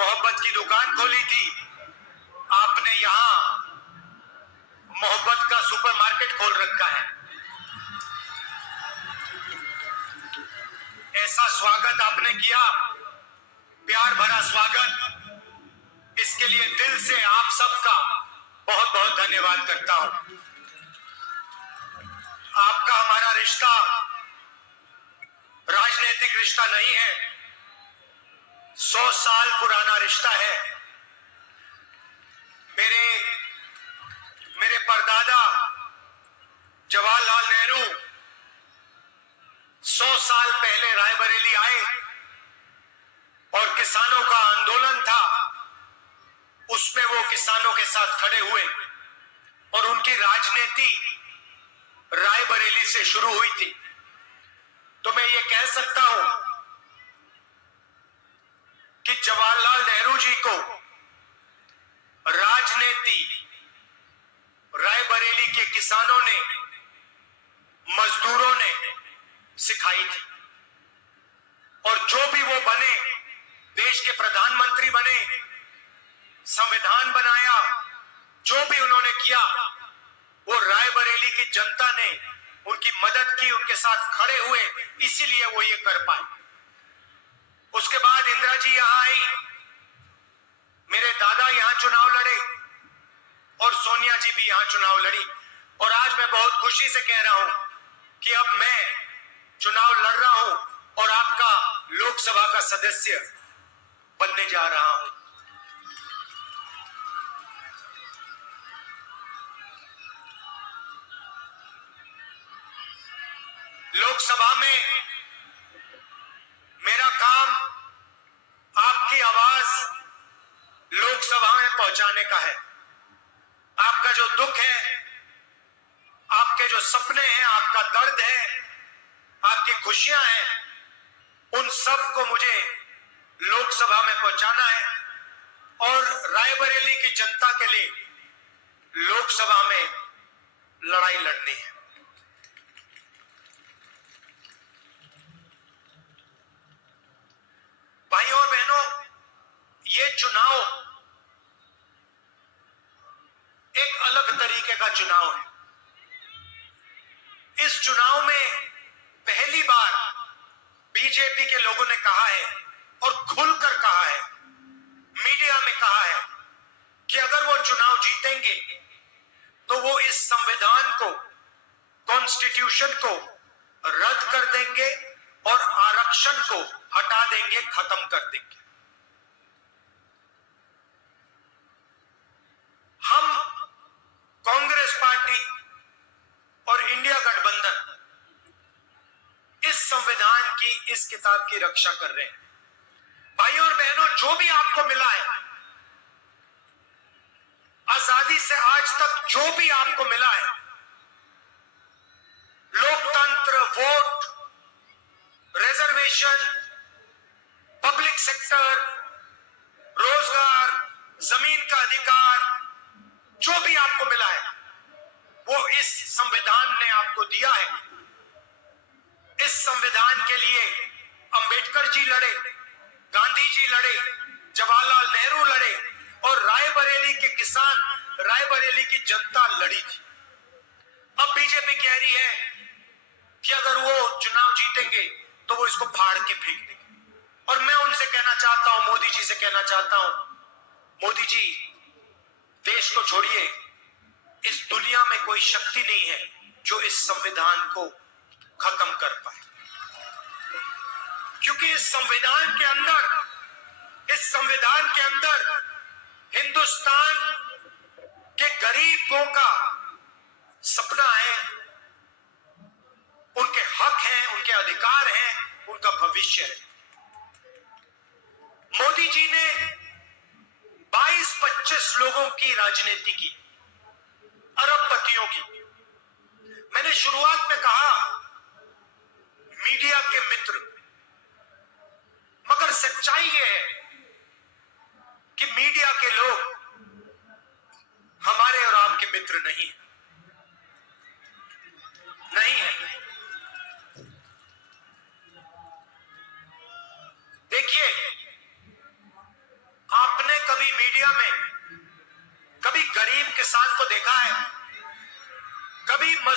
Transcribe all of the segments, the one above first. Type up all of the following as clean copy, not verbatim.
मोहब्बत की दुकान खोली थी, आपने यहां मोहब्बत का सुपरमार्केट खोल रखा है। ऐसा स्वागत आपने किया, प्यार भरा स्वागत, इसके लिए दिल से आप सबका बहुत बहुत धन्यवाद करता हूं। आपका हमारा रिश्ता राजनीतिक रिश्ता नहीं है, 100 साल पुराना रिश्ता है। मेरे परदादा जवाहरलाल नेहरू 100 साल पहले रायबरेली आए और किसानों का आंदोलन था, उसमें वो किसानों के साथ खड़े हुए और उनकी राजनीति रायबरेली से शुरू हुई थी। तो मैं ये कह सकता हूं कि जवाहरलाल नेहरू जी को राजनीति रायबरेली के किसानों ने, मजदूरों ने सिखाई थी। और जो भी वो बने, देश के प्रधानमंत्री बने, संविधान बनाया, जो भी उन्होंने किया, वो रायबरेली की जनता ने उनकी मदद की, उनके साथ खड़े हुए, इसीलिए वो ये कर पाए। उसके बाद इंदिरा जी यहां आई, मेरे दादा यहां चुनाव लड़े और सोनिया जी भी यहां चुनाव लड़ी। और आज मैं बहुत खुशी से कह रहा हूं कि अब मैं चुनाव लड़ रहा हूं और आपका लोकसभा का सदस्य बनने जा रहा हूं। लोकसभा में मेरा काम आपकी आवाज लोकसभा में पहुंचाने का है। आपका जो दुख है, आपके जो सपने हैं, आपका दर्द है, आपकी खुशियां हैं, उन सब को मुझे लोकसभा में पहुंचाना है और रायबरेली की जनता के लिए लोकसभा में लड़ाई लड़नी है। भाइयों और बहनों, ये चुनाव एक अलग तरीके का चुनाव है। इस चुनाव में पहली बार बीजेपी के लोगों ने कहा है और खुलकर कहा है, मीडिया में कहा है कि अगर वो चुनाव जीतेंगे तो वो इस संविधान को, कॉन्स्टिट्यूशन को रद्द कर देंगे और आरक्षण को हटा देंगे, खत्म कर देंगे। हम कांग्रेस पार्टी और इंडिया गठबंधन इस संविधान की, इस किताब की रक्षा कर रहे हैं। भाइयों और बहनों, जो भी आपको मिला है, आजादी से आज तक जो भी आपको मिला है, लोकतंत्र, वोट, रिजर्वेशन, पब्लिक सेक्टर, रोजगार, जमीन का अधिकार, जो भी आपको मिला है, वो इस संविधान ने आपको दिया है। इस संविधान के लिए अंबेडकर जी लड़े, गांधी जी लड़े, जवाहरलाल नेहरू लड़े और रायबरेली के किसान, रायबरेली की जनता लड़ी थी। अब बीजेपी कह रही है कि अगर वो चुनाव जीतेंगे तो वो इसको फाड़ के फेंक देंगे। और मैं उनसे कहना चाहता हूं, मोदी जी से कहना चाहता हूं, मोदी जी, देश को छोड़िए, इस दुनिया में कोई शक्ति नहीं है जो इस संविधान को खत्म कर पाए। क्योंकि इस संविधान के अंदर हिंदुस्तान के गरीबों का सपना है, उनके हक हैं, उनके अधिकार हैं, उनका भविष्य है। मोदी जी ने 22-25 लोगों की राजनीति की, अरबपतियों की। मैंने शुरुआत में कहा मीडिया के मित्र, मगर सच्चाई यह है कि मीडिया के लोग हमारे और आपके मित्र नहीं है। देखिए,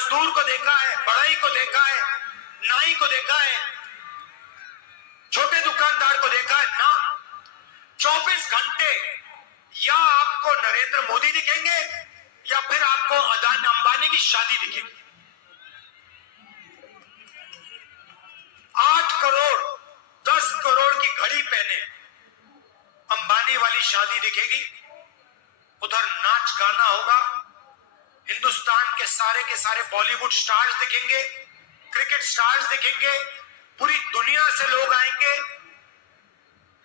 मजदूर को देखा है, बढ़ई को देखा है, नाई को देखा है, छोटे दुकानदार को देखा है ना। 24 घंटे या आपको नरेंद्र मोदी दिखेंगे या फिर आपको अदानी अंबानी की शादी दिखेगी। 8 करोड़ 10 करोड़ की घड़ी पहने अंबानी वाली शादी दिखेगी, उधर नाच गाना होगा, हिंदुस्तान के सारे बॉलीवुड स्टार्स दिखेंगे, क्रिकेट स्टार्स दिखेंगे, पूरी दुनिया से लोग आएंगे,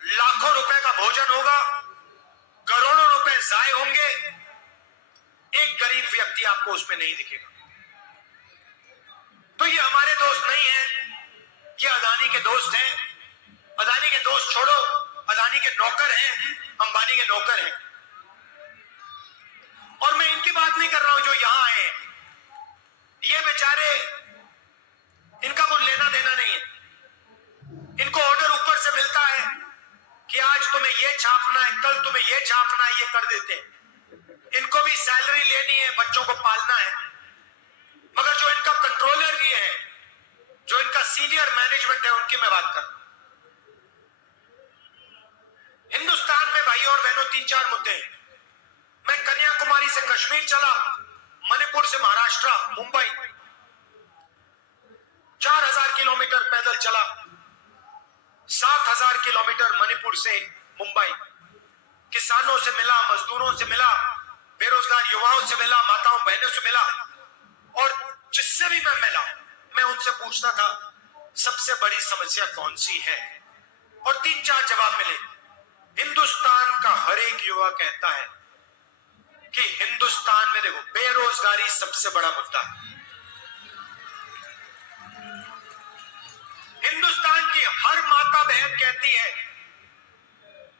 लाखों रुपए का भोजन होगा, करोड़ों रुपए जाए होंगे, एक गरीब व्यक्ति आपको उसमें नहीं दिखेगा। तो ये हमारे दोस्त नहीं है, ये अदानी के दोस्त हैं। अदानी के दोस्त छोड़ो, अदानी के नौकर हैं, अंबानी के नौकर हैं। और मैं इनकी बात नहीं कर रहा हूं जो यहां आए हैं, ये बेचारे, इनका कुछ लेना देना नहीं है। इनको ऑर्डर ऊपर से मिलता है कि आज तुम्हें ये छापना है, कल तुम्हें ये छापना है, ये कर देते हैं। इनको भी सैलरी लेनी है, बच्चों को पालना है। मगर जो इनका कंट्रोलर भी है, जो इनका सीनियर मैनेजमेंट है, उनकी मैं बात कर रहा हूं। हिंदुस्तान में भाइयों और बहनों 3-4 मुद्दे हैं। मैं कन्याकुमारी से कश्मीर चला, मणिपुर से महाराष्ट्र, मुंबई, 4000 किलोमीटर पैदल चला, 7000 किलोमीटर मणिपुर से मुंबई। किसानों से मिला, मजदूरों से मिला, बेरोजगार युवाओं से मिला, माताओं बहनों से मिला, और जिससे भी मैं मिला, मैं उनसे पूछता था सबसे बड़ी समस्या कौन सी है, और 3-4 जवाब मिले। हिंदुस्तान का हर एक युवा कहता है कि हिंदुस्तान में देखो बेरोजगारी सबसे बड़ा मुद्दा है। हिंदुस्तान की हर माता बहन कहती है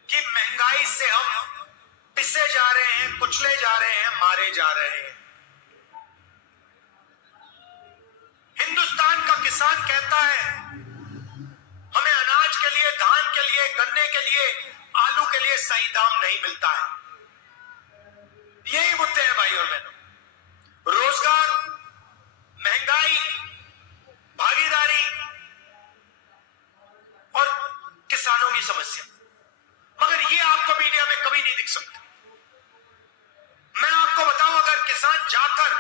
कि महंगाई से हम पिसे जा रहे हैं, कुचले जा रहे हैं, मारे जा रहे हैं। हिंदुस्तान का किसान कहता है हमें अनाज के लिए, धान के लिए, गन्ने के लिए, आलू के लिए सही दाम नहीं मिलता है। यही मुद्दे हैं भाई और बहनों, रोजगार, महंगाई, भागीदारी और किसानों की समस्या। मगर ये आपको मीडिया में कभी नहीं दिख सकता। मैं आपको बताऊं, अगर किसान जाकर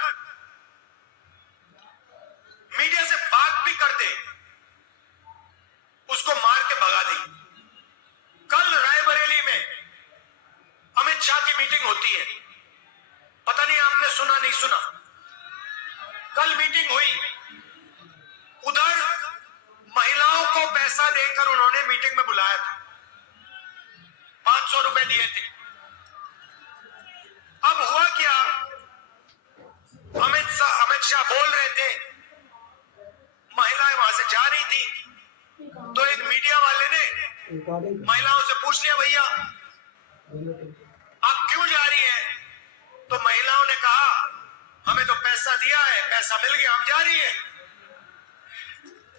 मीडिया से बात भी कर दे, उसको मार के भगा देंगे। कल रायबरेली में अमित शाह की मीटिंग होती है, पता नहीं आपने सुना नहीं सुना। कल मीटिंग हुई, उधर महिलाओं को पैसा देकर उन्होंने मीटिंग में बुलाया था, 500 रुपए दिए थे। अब हुआ क्या, अमित शाह बोल रहे थे, महिलाएं वहां से जा रही थी, तो एक मीडिया वाले ने महिलाओं से पूछ लिया, भैया आप क्यों जा रही हैं? तो महिलाओं ने कहा हमें तो पैसा दिया है, पैसा मिल गया, हम जा रही है।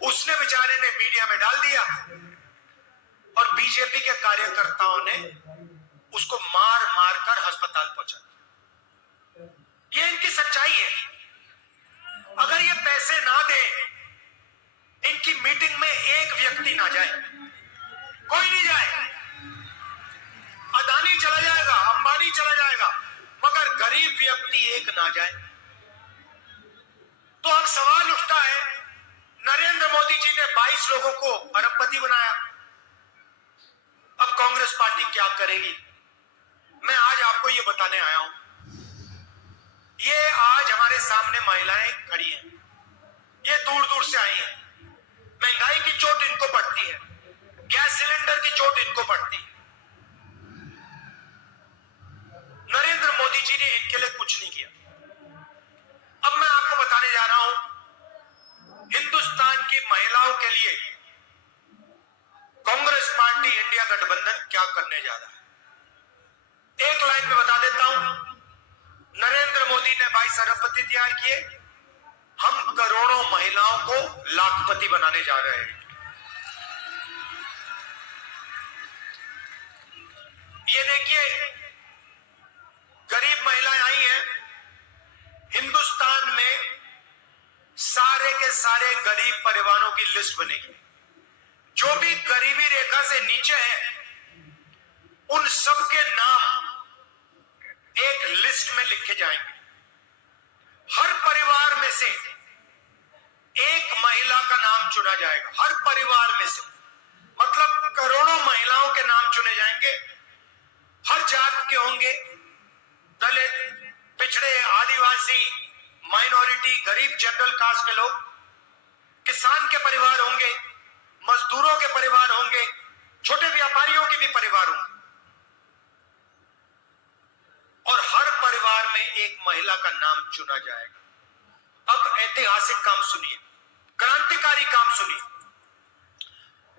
उसने बेचारे ने मीडिया में डाल दिया और बीजेपी के कार्यकर्ताओं ने उसको मार मार कर अस्पताल पहुंचा। ये इनकी सच्चाई है। अगर ये पैसे ना दे, इनकी मीटिंग में एक व्यक्ति ना जाए, कोई नहीं जाए, अदानी चला जाएगा, अंबानी चला जाएगा, मगर गरीब व्यक्ति एक ना जाए। तो अब सवाल उठता है, नरेंद्र मोदी जी ने 22 लोगों को अरबपति बनाया, अब कांग्रेस पार्टी क्या करेगी? मैं आज आपको ये बताने आया हूं। ये आज हमारे सामने महिलाएं खड़ी हैं, ये दूर दूर से आई हैं। महंगाई की चोट इनको पड़ती है, गैस सिलेंडर की चोट इनको पड़ती है। नरेंद्र मोदी जी ने इनके लिए कुछ नहीं किया। अब मैं आपको बताने जा रहा हूं, हिंदुस्तान की महिलाओं के लिए कांग्रेस पार्टी इंडिया गठबंधन क्या करने जा रहा है। एक लाइन में बता देता हूं, नरेंद्र मोदी ने 22 अरबपति तैयार किए, हम करोड़ों महिलाओं को लाखपति बनाने जा रहे हैं। ये देखिए, गरीब महिलाएं आई हैं हिंदुस्तान में, गरीब परिवारों की लिस्ट बनेगी। जो भी गरीबी रेखा से नीचे है उन सबके नाम एक लिस्ट में लिखे जाएंगे। हर परिवार में से एक महिला का नाम चुना जाएगा। हर परिवार में से मतलब करोड़ों महिलाओं के नाम चुने जाएंगे। हर जात के होंगे, दलित, पिछड़े, आदिवासी, माइनॉरिटी, गरीब, जनरल कास्ट के लोग, किसान के परिवार होंगे, मजदूरों के परिवार होंगे, छोटे व्यापारियों के भी परिवार होंगे और हर परिवार में एक महिला का नाम चुना जाएगा। अब ऐतिहासिक काम सुनिए, क्रांतिकारी काम सुनिए।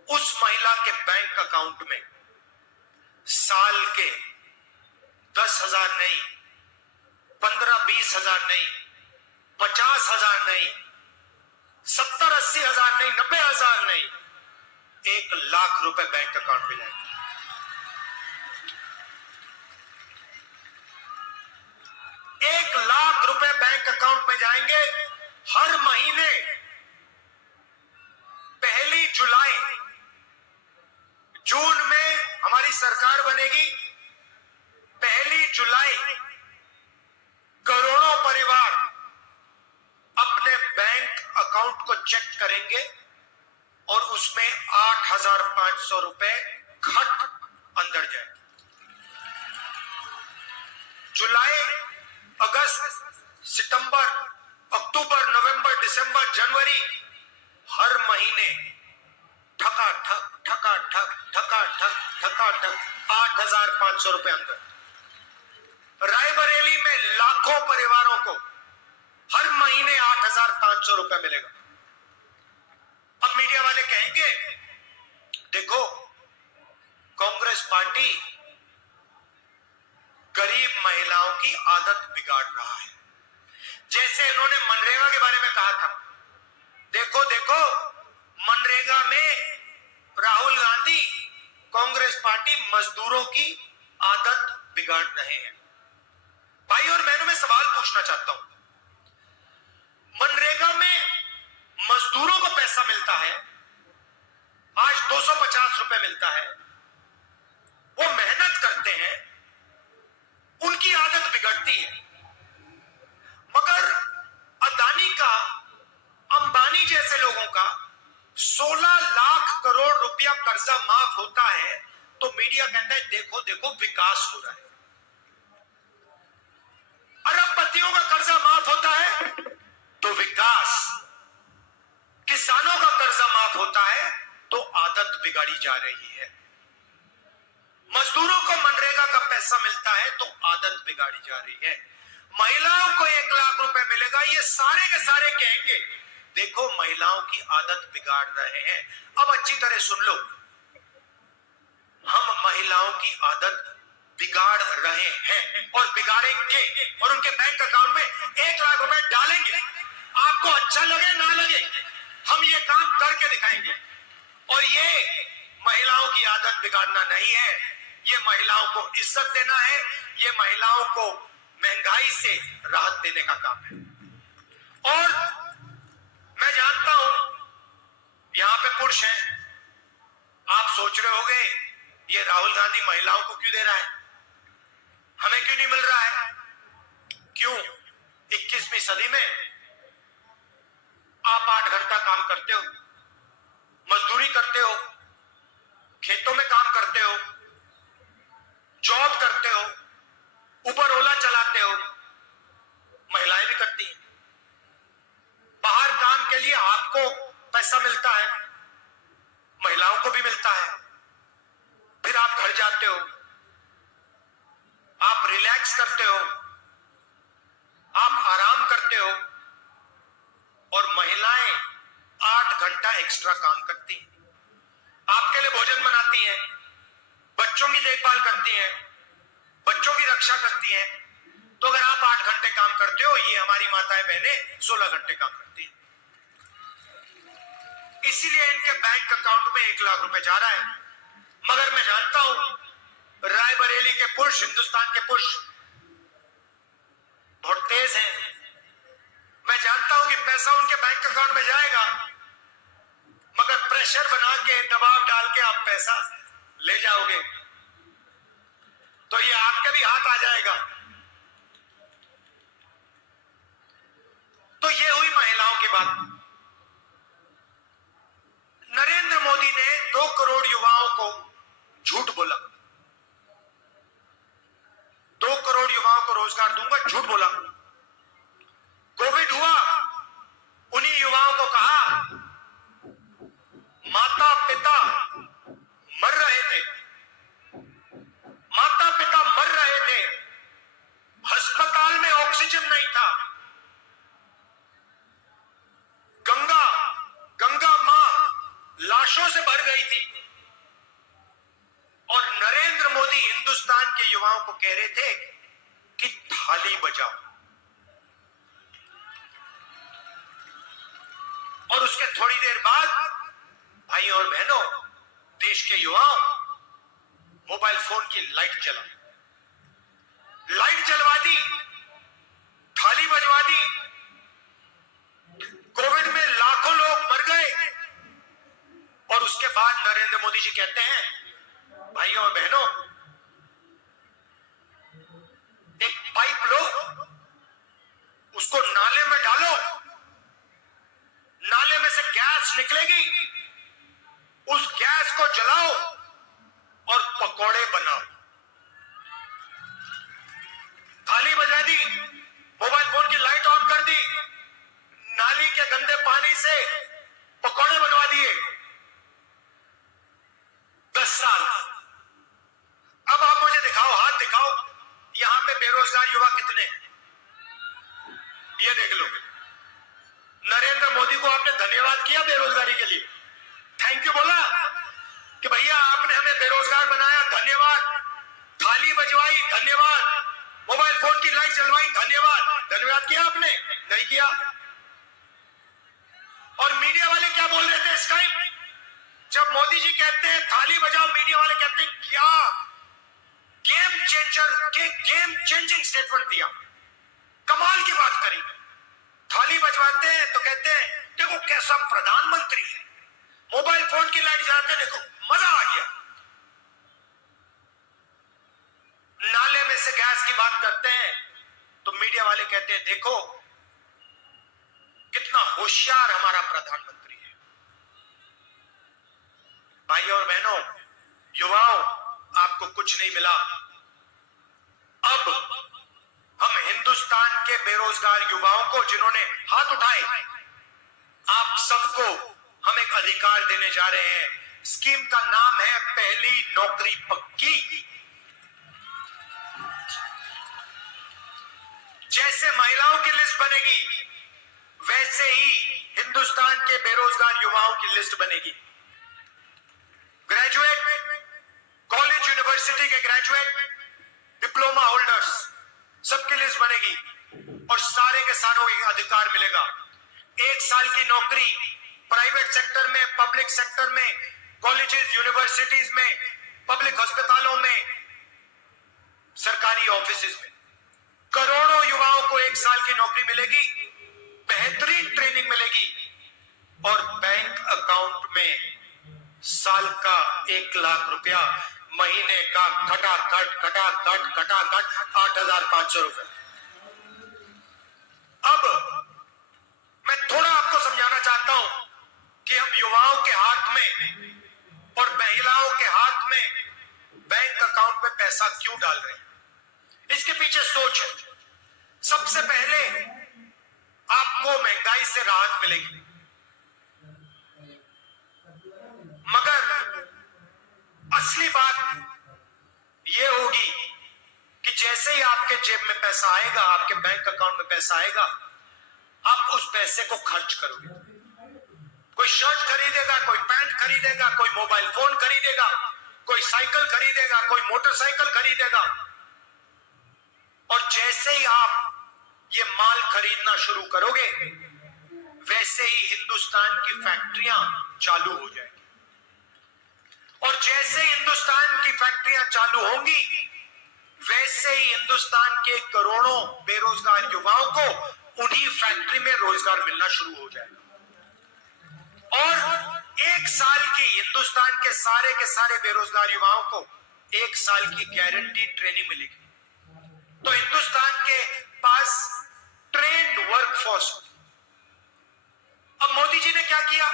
उस महिला के बैंक अकाउंट में साल के 10,000 नहीं, 15-20 हजार नहीं, 50,000 नहीं, 70-80 हजार नहीं, 90 हजार नहीं, 1 लाख रुपए बैंक अकाउंट में जाएंगे। 1 लाख रुपए बैंक अकाउंट में जाएंगे हर महीने। 1 जुलाई, जून में हमारी सरकार बनेगी। 1 जुलाई करोड़ों परिवार अपने बैंक अकाउंट को चेक करेंगे और उसमें 8,500 रुपए खट अंदर जाएंगे। जुलाई, अगस्त, सितंबर, अक्टूबर, नवंबर, दिसंबर, जनवरी, हर महीने ठका ठक 8,500 रुपए अंदर। रायबरेली में लाखों परिवारों को हर महीने 8,500 रुपए मिलेगा। अब मीडिया वाले कहेंगे देखो कांग्रेस पार्टी गरीब महिलाओं की आदत बिगाड़ रहा है। जैसे इन्होंने मनरेगा के बारे में कहा था, देखो देखो मनरेगा में राहुल गांधी, कांग्रेस पार्टी मजदूरों की आदत बिगाड़ रहे हैं। भाई और बहनों, मैं सवाल पूछना चाहता हूं, मनरेगा में मजदूरों को पैसा मिलता है, आज 250 रुपए मिलता है, वो मेहनत करते हैं, उनकी आदत बिगड़ती है। मगर अदानी का, अंबानी जैसे लोगों का 16 लाख करोड़ रुपया कर्जा माफ होता है तो मीडिया कहता है देखो देखो विकास हो रहा है। अरबपतियों का कर्जा माफ होता है तो विकास, किसानों का कर्जा माफ होता है तो आदत बिगाड़ी जा रही है। मजदूरों को मनरेगा का पैसा मिलता है तो आदत बिगाड़ी जा रही है। महिलाओं को 1 लाख रुपए मिलेगा, ये सारे के सारे कहेंगे देखो महिलाओं की आदत बिगाड़ रहे हैं। अब अच्छी तरह सुन लो, हम महिलाओं की आदत बिगाड़ रहे हैं और बिगाड़ेंगे और उनके बैंक अकाउंट में 1 लाख रुपए डालेंगे। आपको अच्छा लगे ना लगे, हम ये काम करके दिखाएंगे। और ये महिलाओं की आदत बिगाड़ना नहीं है, ये महिलाओं को इज्जत देना है, ये महिलाओं को महंगाई से राहत देने का काम है। और मैं जानता हूं यहां पे पुरुष हैं, आप सोच रहे होंगे ये राहुल गांधी महिलाओं को क्यों दे रहा है, हमें क्यों नहीं मिल रहा है? क्यों? 21वीं सदी में आप 8 घंटा काम करते हो, मजदूरी करते हो, खेतों में काम करते हो, जॉब करते हो, उबर ओला चलाते हो, महिलाएं भी करती हैं। बाहर काम के लिए आपको पैसा मिलता है, महिलाओं को भी मिलता है। फिर आप घर जाते हो, आप रिलैक्स करते हो, आप आराम करते हो और महिलाएं 8 घंटा एक्स्ट्रा काम करती हैं, आपके लिए भोजन बनाती हैं, बच्चों की देखभाल करती हैं, बच्चों की रक्षा करती हैं। तो अगर आप 8 घंटे काम करते हो, ये हमारी माताएं बहनें 16 घंटे काम करती हैं। इसीलिए इनके बैंक अकाउंट में 1 लाख रुपए जा रहा है। मगर मैं जानता हूं रायबरेली के पुरुष, हिंदुस्तान के पुरुष बहुत तेज हैं। मैं जानता हूं कि पैसा उनके बैंक अकाउंट में जाएगा अगर प्रेशर बना के दबाव डाल के आप पैसा ले जाओगे तो ये आपके भी हाथ आ जाएगा। तो ये हुई महिलाओं की बात। नरेंद्र मोदी ने 2 करोड़ युवाओं को झूठ बोला, 2 करोड़ युवाओं को रोजगार दूंगा, झूठ बोला। कोविड हुआ, उन्हीं युवाओं को कहा माता पिता मर रहे थे, माता पिता मर रहे थे, अस्पताल में ऑक्सीजन नहीं था, गंगा मां लाशों से भर गई थी, और नरेंद्र मोदी हिंदुस्तान के युवाओं को कह रहे थे कि थाली बजाओ। और उसके थोड़ी देर बाद भाइयों और बहनों, देश के युवाओं मोबाइल फोन की लाइट जलवा दी, थाली बजवा दी। कोविड में लाखों लोग मर गए और उसके बाद नरेंद्र मोदी जी कहते हैं भाइयों और बहनों, एक पाइप लो, उसको नाले में डालो, नाले में से गैस निकलेगी, उस गैस को जलाओ और पकौड़े बनाओ। थाली बजा दी, मोबाइल फोन की लाइट ऑन कर दी, नाली के गंदे पानी से पकौड़े बनवा दिए। 10 साल। अब आप मुझे दिखाओ, हाथ दिखाओ, यहां पे बेरोजगार युवा कितने हैं? ये देख लो। नरेंद्र मोदी को आपने धन्यवाद किया बेरोजगारी के लिए? थैंक यू बोला कि भैया आपने हमें बेरोजगार बनाया, धन्यवाद। थाली बजवाई, धन्यवाद। मोबाइल फोन की लाइट जलवाई, धन्यवाद किया आपने? नहीं किया। और मीडिया वाले क्या बोल रहे थे इस टाइम? जब मोदी जी कहते हैं थाली बजाओ, मीडिया वाले कहते हैं क्या गेम चेंजिंग स्टेटमेंट दिया, कमाल की बात करी। थाली बजवाते हैं तो कहते हैं देखो कैसा प्रधानमंत्री है, मोबाइल फोन की लाइट जलाते देखो मजा आ गया। नाले में से गैस की बात करते हैं तो मीडिया वाले कहते हैं देखो कितना होशियार हमारा प्रधानमंत्री है। भाइयों और बहनों, युवाओं, आपको कुछ नहीं मिला। अब हम हिंदुस्तान के बेरोजगार युवाओं को, जिन्होंने हाथ उठाए, आप सबको हम एक अधिकार देने जा रहे हैं। स्कीम का नाम है पहली नौकरी पक्की। जैसे महिलाओं की लिस्ट बनेगी, वैसे ही हिंदुस्तान के बेरोजगार युवाओं की लिस्ट बनेगी। ग्रेजुएट, कॉलेज यूनिवर्सिटी के ग्रेजुएट, डिप्लोमा होल्डर्स, सबकी लिस्ट बनेगी और सारे के सारों को अधिकार मिलेगा। 1 साल की नौकरी प्राइवेट सेक्टर में, पब्लिक सेक्टर में, कॉलेजेस, यूनिवर्सिटीज में, पब्लिक अस्पतालों में, सरकारी ऑफिसेज में करोड़ों युवाओं को 1 साल की नौकरी मिलेगी, बेहतरीन ट्रेनिंग मिलेगी और बैंक अकाउंट में साल का 1 लाख रुपया, महीने का खटाखट 8,500 रुपए। अब मैं थोड़ा आपको समझाना चाहता हूं कि हम युवाओं के हाथ में और महिलाओं के हाथ में बैंक अकाउंट में पैसा क्यों डाल रहे हैं। इसके पीछे सोच है। सबसे पहले आपको महंगाई से राहत मिलेगी, मगर असली बात यह होगी कि जैसे ही आपके जेब में पैसा आएगा, आपके बैंक अकाउंट में पैसा आएगा, आप उस पैसे को खर्च करोगे। कोई शर्ट खरीदेगा, कोई पैंट खरीदेगा, कोई मोबाइल फोन खरीदेगा, कोई साइकिल खरीदेगा, कोई मोटरसाइकिल खरीदेगा। और जैसे ही आप ये माल खरीदना शुरू करोगे, वैसे ही हिंदुस्तान की फैक्ट्रियां चालू हो जाएंगी। और जैसे ही हिंदुस्तान की फैक्ट्रियां चालू होंगी, वैसे ही हिंदुस्तान के करोड़ों बेरोजगार युवाओं को उन्हीं फैक्ट्री में रोजगार मिलना शुरू हो जाएगा। और 1 साल की हिंदुस्तान के सारे बेरोजगार युवाओं को 1 साल की गारंटी ट्रेनिंग मिलेगी। तो हिंदुस्तान के पास ट्रेन्ड वर्कफोर्स। अब मोदी जी ने क्या किया?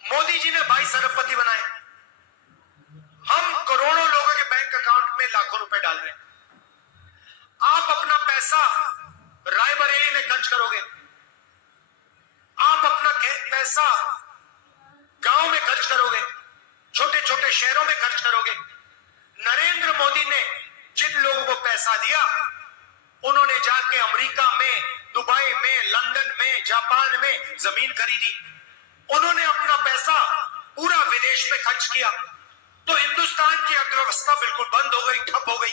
मोदी जी ने 22 अरबपति बनाए। हम करोड़ों लोगों के बैंक अकाउंट में लाखों रुपए डाल रहे हैं। आप अपना पैसा रायबरेली में खर्च करोगे, आप अपना पैसा गांव में खर्च करोगे, छोटे छोटे शहरों में खर्च करोगे। नरेंद्र मोदी ने जिन लोगों को पैसा दिया, उन्होंने जाके अमेरिका में, दुबई में, लंदन में, जापान में जमीन खरीदी। उन्होंने अपना पैसा पूरा विदेश में खर्च किया। तो हिंदुस्तान की अर्थव्यवस्था बिल्कुल बंद हो गई, ठप हो गई।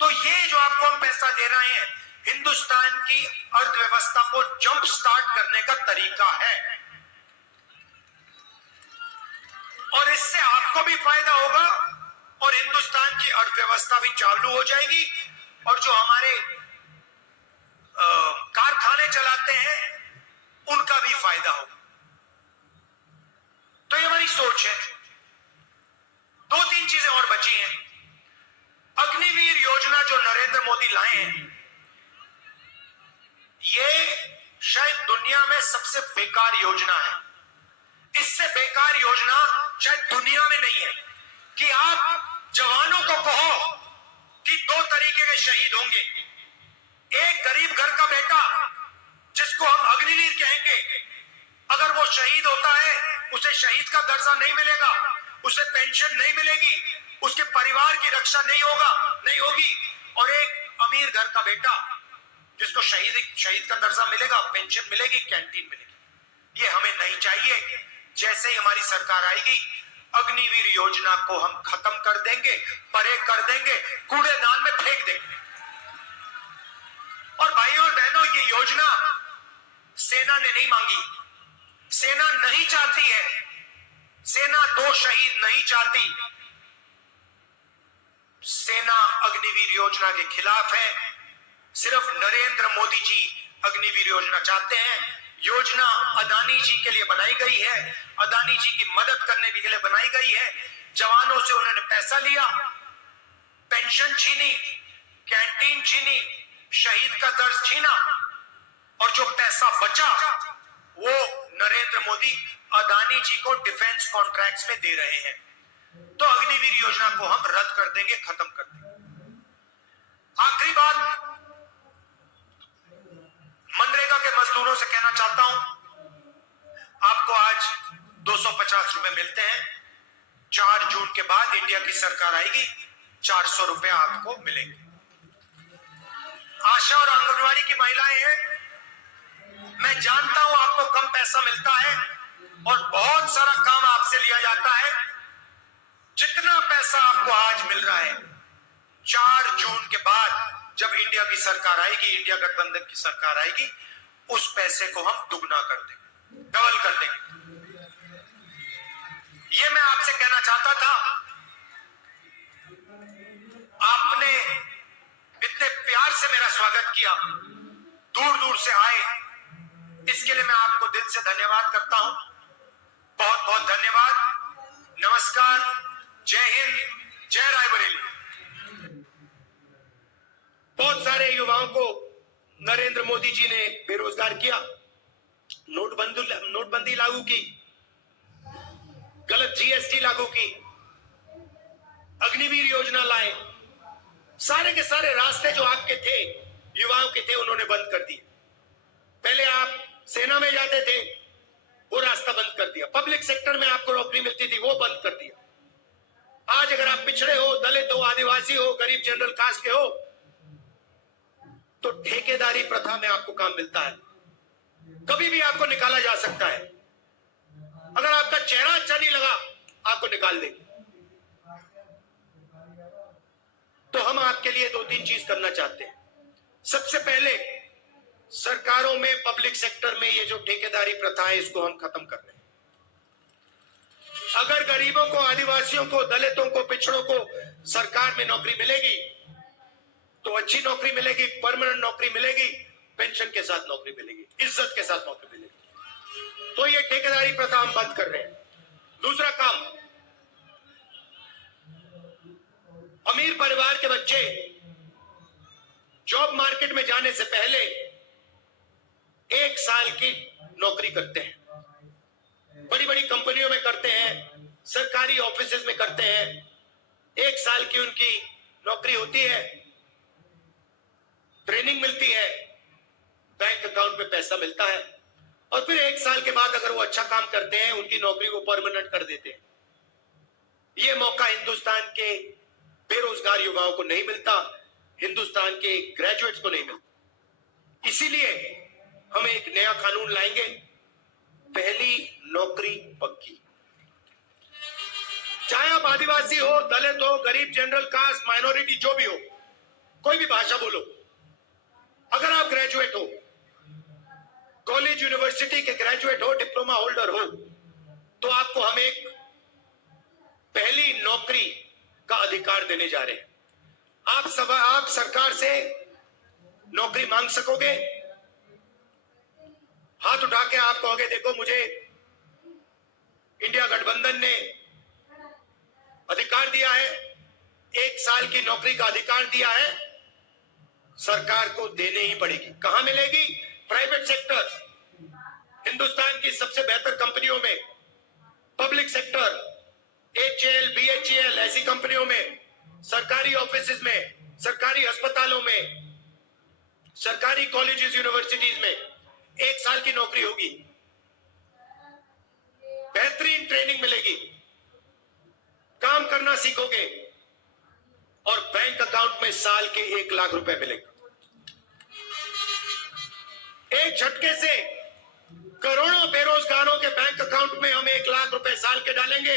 तो ये जो आपको हम पैसा दे रहे हैं, हिंदुस्तान की अर्थव्यवस्था को जंप स्टार्ट करने का तरीका है, और इससे आपको भी फायदा होगा और हिंदुस्तान की अर्थव्यवस्था भी चालू हो जाएगी, और जो हमारे कारखाने चलाते हैं उनका भी फायदा होगा। तो ये हमारी सोच है। 2-3 चीजें और बची हैं। अग्निवीर योजना जो नरेंद्र मोदी लाए हैं, ये शायद दुनिया में सबसे बेकार योजना है। इससे बेकार योजना शायद दुनिया में नहीं है कि आप जवानों को कहो कि 2 तरीके के शहीद होंगे। एक गरीब घर का बेटा जिसको हम अग्निवीर कहेंगे, अगर वो शहीद होता है उसे शहीद का दर्जा नहीं मिलेगा, उसे पेंशन नहीं मिलेगी, उसके परिवार की रक्षा नहीं होगी। और एक अमीर घर का बेटा जिसको शहीद का दर्जा मिलेगा, पेंशन मिलेगी, कैंटीन मिलेगी। ये हमें नहीं चाहिए। जैसे ही हमारी सरकार आएगी, अग्निवीर योजना को हम खत्म कर देंगे, परे कर देंगे, कूड़ेदान में फेंक देंगे। और भाइयों और बहनों, ये योजना सेना ने नहीं मांगी, सेना नहीं चाहती है, सेना 2 शहीद नहीं चाहती। सेना अग्निवीर योजना के खिलाफ है। सिर्फ नरेंद्र मोदी जी अग्निवीर योजना चाहते हैं। योजना अदानी जी के लिए बनाई गई है, अदानी जी की मदद करने के लिए बनाई गई है। जवानों से उन्होंने पैसा लिया, पेंशन छीनी, कैंटीन छीनी, शहीद का दर्ज छीना, और जो पैसा बचा वो नरेंद्र मोदी अदानी जी को डिफेंस कॉन्ट्रैक्ट्स में दे रहे हैं। तो अग्निवीर योजना को हम रद्द कर देंगे, खत्म कर देंगे। आखिरी बात, मनरेगा के मजदूरों से कहना चाहता हूं, आपको आज 250 रुपए मिलते हैं। 4 जून के बाद इंडिया की सरकार आएगी, 400 रुपए आपको मिलेंगे। आशा और आंगनबाड़ी की महिलाएं हैं, मैं जानता हूं आपको कम पैसा मिलता है और बहुत सारा काम आपसे लिया जाता है। जितना पैसा आपको आज मिल रहा है, 4 जून के बाद जब इंडिया की सरकार आएगी, इंडिया गठबंधन की सरकार आएगी, उस पैसे को हम दुगना कर देंगे, डबल कर देंगे। ये मैं आपसे कहना चाहता था। आपने इतने प्यार से मेरा स्वागत किया, दूर दूर से आए, इसके लिए मैं आपको दिल से धन्यवाद करता हूं। बहुत बहुत धन्यवाद। नमस्कार, जय हिंद, जय रायबरेली। बहुत सारे युवाओं को नरेंद्र मोदी जी ने बेरोजगार किया, नोटबंदी लागू की, गलत जीएसटी लागू की, अग्निवीर योजना लाए। सारे के सारे रास्ते जो आपके थे, युवाओं के थे, उन्होंने बंद कर दिए। पहले आप सेना में जाते थे, वो रास्ता बंद कर दिया। पब्लिक सेक्टर में आपको नौकरी मिलती थी, वो बंद कर दिया। आज अगर आप पिछड़े हो, दलित हो, आदिवासी हो, गरीब जनरल कास्ट के हो, तो ठेकेदारी प्रथा में आपको काम मिलता है। कभी भी आपको निकाला जा सकता है। अगर आपका चेहरा अच्छा नहीं लगा, आपको निकाल देंगे। तो हम आपके लिए 2-3 चीज करना चाहते हैं। सबसे पहले, सरकारों में, पब्लिक सेक्टर में ये जो ठेकेदारी प्रथा है, इसको हम खत्म कर रहे हैं। अगर गरीबों को, आदिवासियों को, दलितों को, पिछड़ों को सरकार में नौकरी मिलेगी तो अच्छी नौकरी मिलेगी, परमानेंट नौकरी मिलेगी, पेंशन के साथ नौकरी मिलेगी, इज्जत के साथ नौकरी मिलेगी। तो ये ठेकेदारी प्रथा हम बंद कर रहे हैं। दूसरा काम, अमीर परिवार के बच्चे जॉब मार्केट में जाने से पहले 1 साल की नौकरी करते हैं, बड़ी बड़ी कंपनियों में करते हैं, सरकारी ऑफिसेज में करते हैं। 1 साल की उनकी नौकरी होती है, ट्रेनिंग मिलती है, बैंक अकाउंट में पैसा मिलता है, और फिर 1 साल के बाद अगर वो अच्छा काम करते हैं, उनकी नौकरी को परमानेंट कर देते हैं। ये मौका हिंदुस्तान के बेरोजगार युवाओं को नहीं मिलता, हिंदुस्तान के ग्रेजुएट्स को नहीं मिलता। इसीलिए हम एक नया कानून लाएंगे, पहली नौकरी पक्की। चाहे आप आदिवासी हो, दलित हो, गरीब, जनरल कास्ट, माइनॉरिटी, जो भी हो, कोई भी भाषा बोलो, अगर आप ग्रेजुएट हो, कॉलेज यूनिवर्सिटी के ग्रेजुएट हो, डिप्लोमा होल्डर हो, तो आपको हम एक पहली नौकरी का अधिकार देने जा रहे हैं। आप सरकार से नौकरी मांग सकोगे, हाथ उठा के आप कहोगे देखो मुझे इंडिया गठबंधन ने अधिकार दिया है, 1 साल की नौकरी का अधिकार दिया है, सरकार को देने ही पड़ेगी। कहां मिलेगी? प्राइवेट सेक्टर, हिंदुस्तान की सबसे बेहतर कंपनियों में, पब्लिक सेक्टर, HAL, BHEL ऐसी कंपनियों में, सरकारी ऑफिसेज में, सरकारी अस्पतालों में, सरकारी कॉलेजेस, यूनिवर्सिटीज में 1 साल की नौकरी होगी, बेहतरीन ट्रेनिंग मिलेगी, काम करना सीखोगे, और बैंक अकाउंट में साल के 1 लाख रुपए मिलेंगे। एक झटके से करोड़ों बेरोजगारों के बैंक अकाउंट में हम 1 लाख रुपए साल के डालेंगे,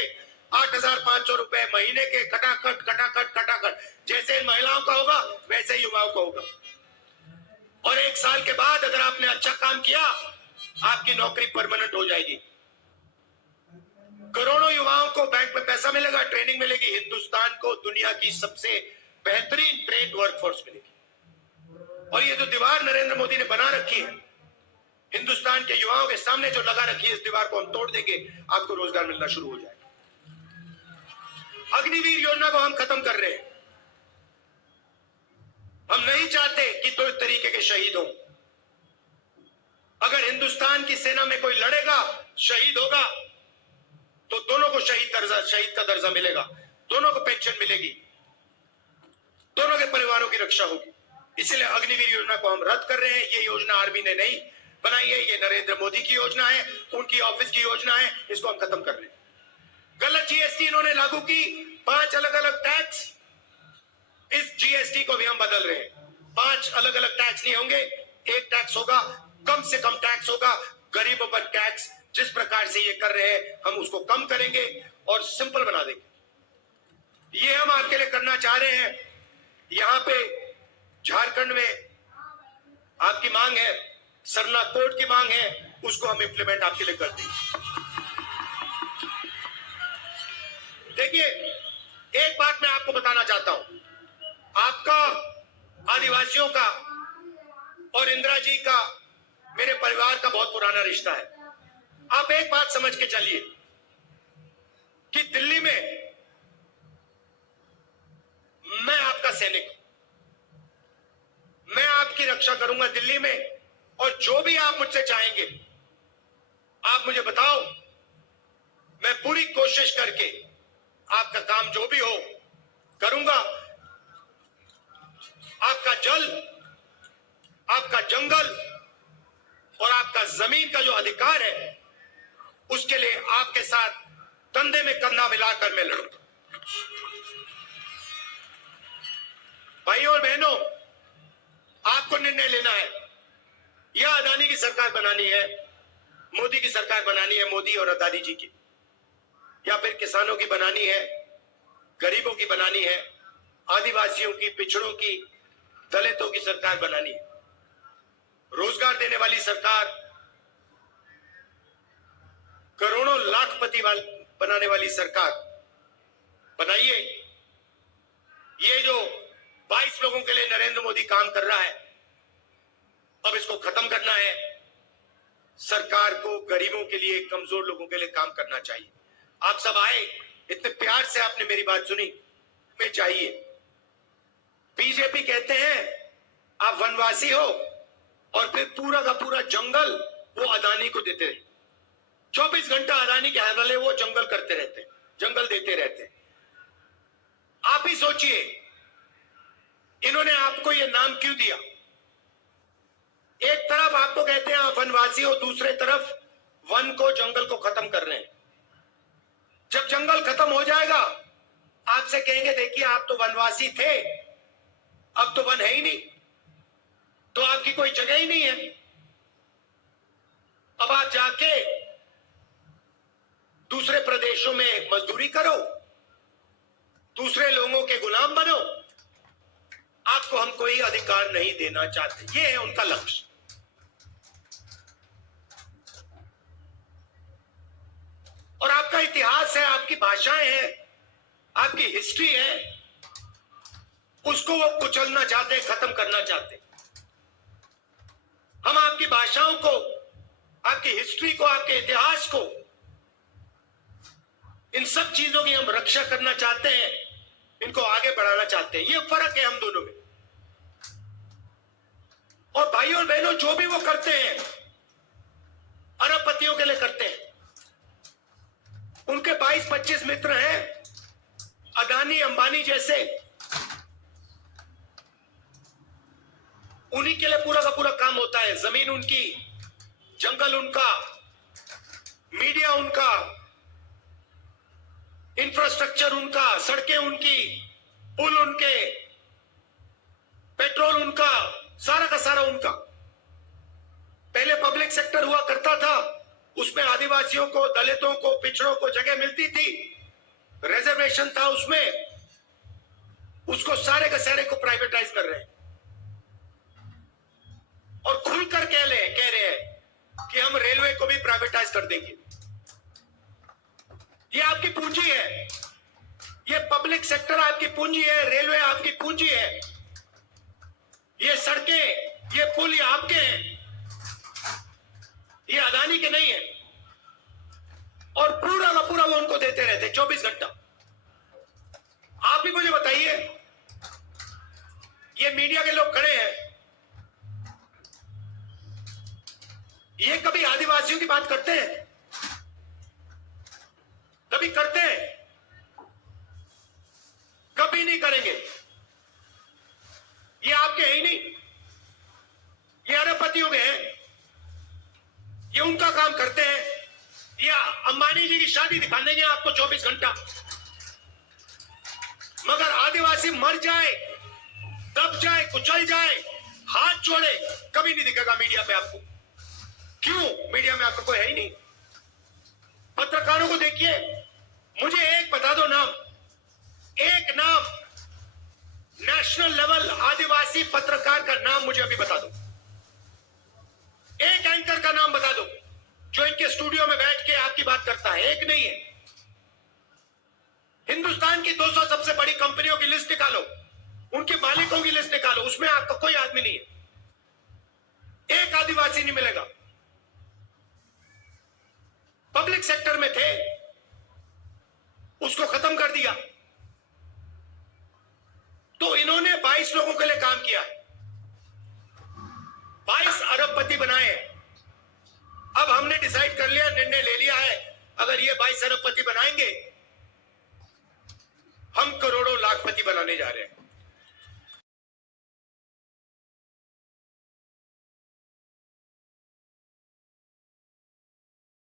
8,500 रुपए महीने के, खटाखट खटाखट खटाखट। जैसे महिलाओं का होगा वैसे युवाओं का होगा। और 1 साल के बाद अगर आपने अच्छा काम किया, आपकी नौकरी परमानेंट हो जाएगी। करोड़ों युवाओं को बैंक में पैसा मिलेगा, ट्रेनिंग मिलेगी, हिंदुस्तान को दुनिया की सबसे बेहतरीन ट्रेंड वर्कफोर्स मिलेगी। और ये जो दीवार नरेंद्र मोदी ने बना रखी है हिंदुस्तान के युवाओं के सामने, जो लगा रखी है, इस दीवार को हम तोड़ देंगे, आपको रोजगार मिलना शुरू हो जाएगा। अग्निवीर योजना को हम खत्म कर रहे हैं। हम नहीं चाहते कि 2 तरीके के शहीद हो। अगर हिंदुस्तान की सेना में कोई लड़ेगा, शहीद होगा, तो दोनों को शहीद का दर्जा मिलेगा, दोनों को पेंशन मिलेगी, दोनों के परिवारों की रक्षा होगी। इसलिए अग्निवीर योजना को हम रद्द कर रहे हैं। ये योजना आर्मी ने नहीं बनाई है, ये नरेंद्र मोदी की योजना है, उनकी ऑफिस की योजना है, इसको हम खत्म कर रहे हैं। गलत जीएसटी इन्होंने लागू की, 5 अलग अलग टैक्स, इस जीएसटी को भी हम बदल रहे हैं। 5 अलग अलग टैक्स नहीं होंगे, एक टैक्स होगा, कम से कम टैक्स होगा, गरीबों पर टैक्स। जिस प्रकार से ये कर रहे हैं, हम उसको कम करेंगे और सिंपल बना देंगे। ये हम आपके लिए करना चाह रहे हैं। यहां पे झारखंड में आपकी मांग है, सरना कोड की मांग है, उसको हम इंप्लीमेंट आपके लिए कर देंगे। देखिए, एक बात मैं आपको बताना चाहता हूं, आपका, आदिवासियों का और इंदिरा जी का, मेरे परिवार का बहुत पुराना रिश्ता है। आप एक बात समझ के चलिए कि दिल्ली में मैं आपका सैनिक हूं, मैं आपकी रक्षा करूंगा दिल्ली में, और जो भी आप मुझसे चाहेंगे आप मुझे बताओ, मैं पूरी कोशिश करके आपका काम जो भी हो करूंगा। आपका जल, आपका जंगल और आपका जमीन का जो अधिकार है, उसके लिए आपके साथ कंधे में कंधा मिलाकर मैं लड़ूंगा। भाइयों और बहनों, आपको निर्णय लेना है, या अदानी की सरकार बनानी है, मोदी की सरकार बनानी है, मोदी और अदानी जी की, या फिर किसानों की बनानी है, गरीबों की बनानी है, आदिवासियों की, पिछड़ों की, दलितों की सरकार बनानी है, रोजगार देने वाली सरकार, करोड़ों लाखपति बनाने वाली सरकार बनाइए। ये जो 22 लोगों के लिए नरेंद्र मोदी काम कर रहा है, अब इसको खत्म करना है। सरकार को गरीबों के लिए, कमजोर लोगों के लिए काम करना चाहिए। आप सब आए, इतने प्यार से आपने मेरी बात सुनी, हमें चाहिए। बीजेपी कहते हैं आप वनवासी हो, और फिर पूरा का पूरा जंगल वो अदानी को देते रहे। 24 घंटा अदानी के हवाले वो जंगल करते रहते, जंगल देते रहते। आप ही सोचिए इन्होंने आपको ये नाम क्यों दिया। एक तरफ आपको कहते हैं आप वनवासी हो, दूसरे तरफ वन को, जंगल को खत्म कर रहे हैं। जब जंगल खत्म हो जाएगा आपसे कहेंगे देखिए आप तो वनवासी थे, अब तो वन है ही नहीं, तो आपकी कोई जगह ही नहीं है। अब आप जाके दूसरे प्रदेशों में मजदूरी करो, दूसरे लोगों के गुलाम बनो। आपको हम कोई अधिकार नहीं देना चाहते, ये है उनका लक्ष्य। और आपका इतिहास है, आपकी भाषाएं हैं, आपकी हिस्ट्री है, उसको वो कुचलना चाहते, खत्म करना चाहते। हम आपकी भाषाओं को, आपकी हिस्ट्री को, आपके इतिहास को, इन सब चीजों की हम रक्षा करना चाहते हैं, इनको आगे बढ़ाना चाहते हैं। ये फर्क है हम दोनों में। और भाइयों और बहनों, जो भी वो करते हैं अरबपतियों के लिए करते हैं। उनके 22-25 मित्र हैं, अदानी अंबानी जैसे, उन्हीं के लिए पूरा का पूरा काम होता है। जमीन उनकी, जंगल उनका, मीडिया उनका, इंफ्रास्ट्रक्चर उनका, सड़कें उनकी, पुल उनके, पेट्रोल उनका, सारा का सारा उनका। पहले पब्लिक सेक्टर हुआ करता था, उसमें आदिवासियों को, दलितों को, पिछड़ों को जगह मिलती थी, रिजर्वेशन था उसमें, उसको सारे के सारे को प्राइवेटाइज कर रहे हैं। और खुलकर कह रहे हैं कि हम रेलवे को भी प्राइवेटाइज कर देंगे। ये आपकी पूंजी है, ये पब्लिक सेक्टर आपकी पूंजी है, रेलवे आपकी पूंजी है, ये सड़कें, ये पुल, ये आपके हैं, ये अदानी के नहीं है। और पूरा का पूरा वो उनको देते रहते 24 घंटा। आप ही मुझे बताइए, ये मीडिया के लोग खड़े हैं, ये कभी आदिवासियों की बात करते हैं? कभी करते हैं? कभी नहीं करेंगे। ये आपके हैं ही नहीं, ये अरबपतियों के हैं, ये उनका काम करते हैं। ये अंबानी जी की शादी दिखा देंगे आपको 24 घंटा। मगर आदिवासी मर जाए, दब जाए, कुचल जाए, हाथ जोड़े, कभी नहीं दिखेगा मीडिया पे आपको। क्यों? मीडिया में आपका कोई है ही नहीं। पत्रकारों को देखिए, मुझे एक बता दो नाम, एक नाम, नेशनल लेवल आदिवासी पत्रकार का नाम मुझे अभी बता दो। एक एंकर का नाम बता दो जो इनके स्टूडियो में बैठ के आपकी बात करता है। एक नहीं है। हिंदुस्तान की 200 सबसे बड़ी कंपनियों की लिस्ट निकालो, उनके मालिकों की लिस्ट निकालो, उसमें आपका कोई आदमी नहीं है, एक आदिवासी नहीं मिलेगा। पब्लिक सेक्टर में थे, उसको खत्म कर दिया। तो इन्होंने 22 लोगों के लिए काम किया है, 22 अरबपति बनाए। अब हमने डिसाइड कर लिया, निर्णय ले लिया है, अगर ये 22 अरबपति बनाएंगे, हम करोड़ों लाखपति बनाने जा रहे हैं।